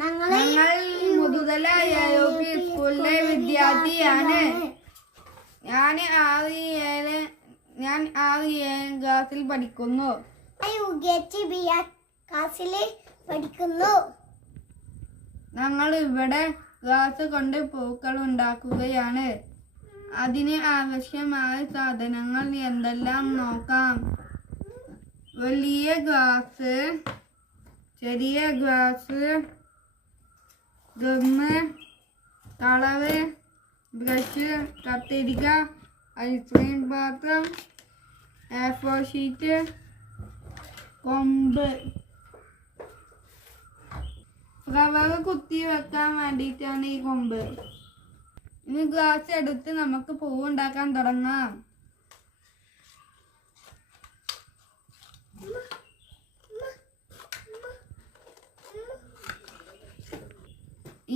ഞങ്ങൾ മുതുതല യുപി സ്കൂളിലെ വിദ്യാർത്ഥിയാണ്. ഞാൻ 6-7 ക്ലാസ്സിൽ പഠിക്കുന്നു. ഞങ്ങൾ ഇവിടെ ഗ്ലാസ് കൊണ്ട് പൂക്കൾ ഉണ്ടാക്കുകയാണ്. അതിന് ആവശ്യമായ സാധനങ്ങൾ എന്തെല്ലാം നോക്കാം. വലിയ ഗ്ലാസ്, ചെറിയ ഗ്ലാസ്, ഗമ്മ്, കളറ്, ബ്രഷ്, കത്തിരിക്ക, ഐസ്ക്രീം പാത്രം, A4 ഷീറ്റ്, കൊമ്പ്. ഫ്ലവർ കുത്തി വെക്കാൻ വേണ്ടിയിട്ടാണ് ഈ കൊമ്പ്. ഇനി ഗ്ലാസ് എടുത്ത് നമുക്ക് പൂവുണ്ടാക്കാൻ തുടങ്ങാം.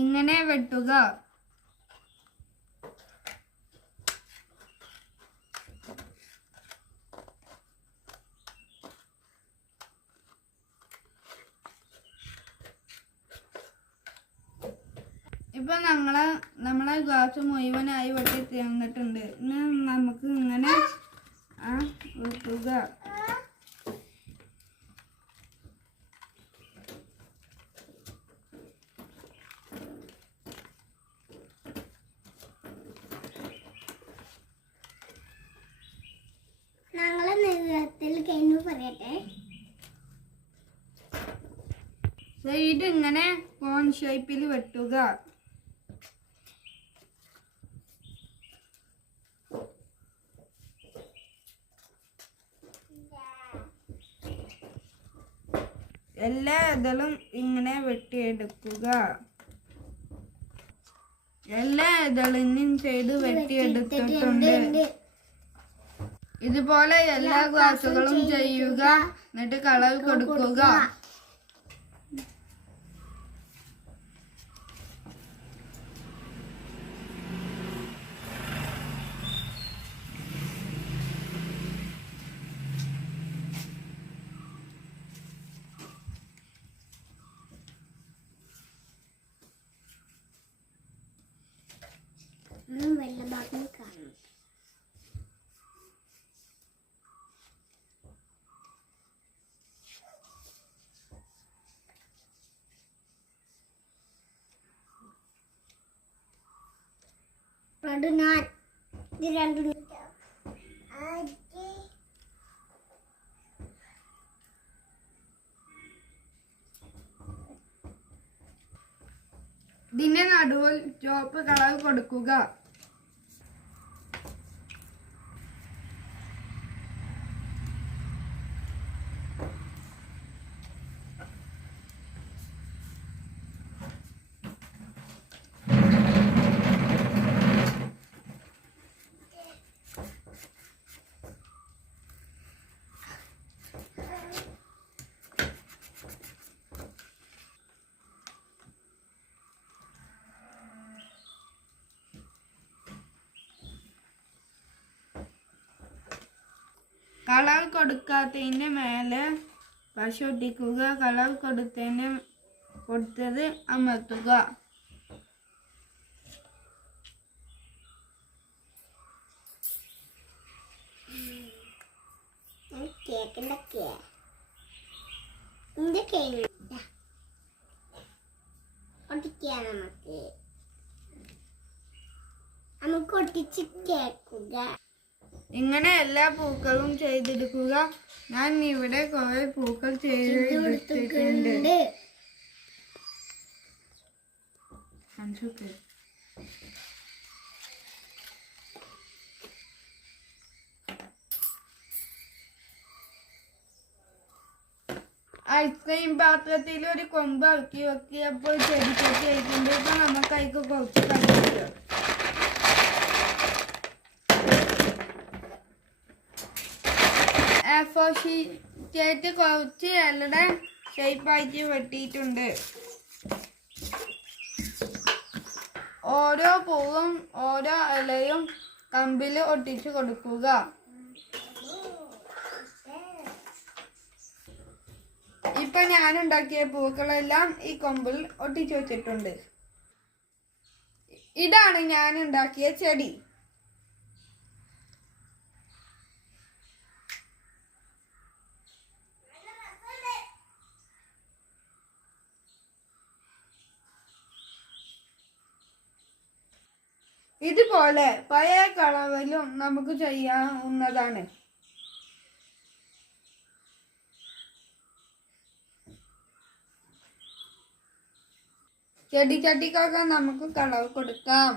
ഇങ്ങനെ വെട്ടുക. ഇപ്പൊ നമ്മളെ ഗ്ലാസ് മുഴുവനായി വെട്ടി തീർന്നിട്ടുണ്ട്. ഇനി നമുക്ക് ഇങ്ങനെ വെട്ടുക. സൈഡ് ഇങ്ങനെ കോൺ ഷേപ്പിൽ വെട്ടുക. എല്ലാ ഇതളും ഇങ്ങനെ വെട്ടിയെടുക്കുക. എല്ലാ ഇതളിനും ചെയ്ത് വെട്ടിയെടുത്തിട്ടുണ്ട്. ഇതുപോലെ എല്ലാ ഗ്ലാസുകളും ചെയ്യുക. എന്നിട്ട് കളർ കൊടുക്കുക. വെള്ളഭാഗം കാണും. ഇതിന്റെ നടുവിൽ ചുവപ്പ് കളർ കൊടുക്കുക. കളർ കൊടുക്കാത്തതിൻ്റെ മേലെ പശ ഒട്ടിക്കുക. കളർ കൊടുത്തത് അമർത്തുക. നമുക്ക് ഒട്ടിച്ച് കേൾക്കുക. ഇങ്ങനെ എല്ലാ പൂക്കളും ചെയ്തെടുക്കുക. ഞാൻ ഇവിടെ കുറെ പൂക്കൾ ചെയ്തെടുത്തിട്ടുണ്ട്. ഐസ്ക്രീം പാത്രത്തിൽ ഒരു കൊമ്പ് ഇറക്കി വെക്കിയപ്പോൾ ചെടിച്ചട്ടി അയക്കുമ്പോഴേക്കും നമുക്ക് അതിക്ക് കുറച്ച് കഴിക്കുക. A4 ഷീറ്റ് കുറച്ച് ഇലയുടെ ഷേപ്പായിട്ട് വെട്ടിയിട്ടുണ്ട്. ഓരോ പൂവും ഓരോ ഇലയും കമ്പിൽ ഒട്ടിച്ചു കൊടുക്കുക. ഈ ഇപ്പൊ ഞാൻ ഉണ്ടാക്കിയ പൂക്കളെല്ലാം ഈ കൊമ്പിൽ ഒട്ടിച്ചു വെച്ചിട്ടുണ്ട്. ഇതാണ് ഞാൻ ഉണ്ടാക്കിയ ചെടി. ഇതുപോലെ പഴയ കളറിലും നമുക്ക് ചെയ്യാവുന്നതാണ്. ചെടിച്ചട്ടിക്കൊക്കെ നമുക്ക് കളർ കൊടുക്കാം.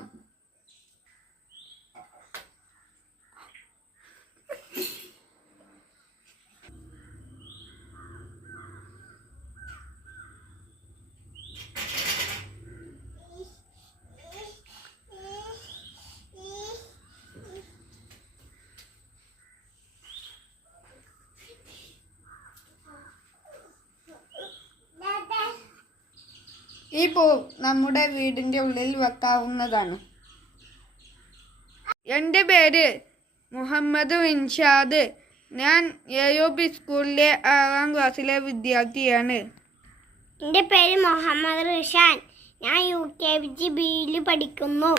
ഈ പൂ നമ്മുടെ വീടിൻ്റെ ഉള്ളിൽ വെക്കാവുന്നതാണ്. എൻ്റെ പേര് മുഹമ്മദ് ഇൻഷാദ്. ഞാൻ AUP സ്കൂളിലെ 6ാം ക്ലാസ്സിലെ വിദ്യാർത്ഥിയാണ്. എൻ്റെ പേര് മുഹമ്മദ് റിഷാൻ. ഞാൻ UKG Bയിൽ പഠിക്കുന്നു.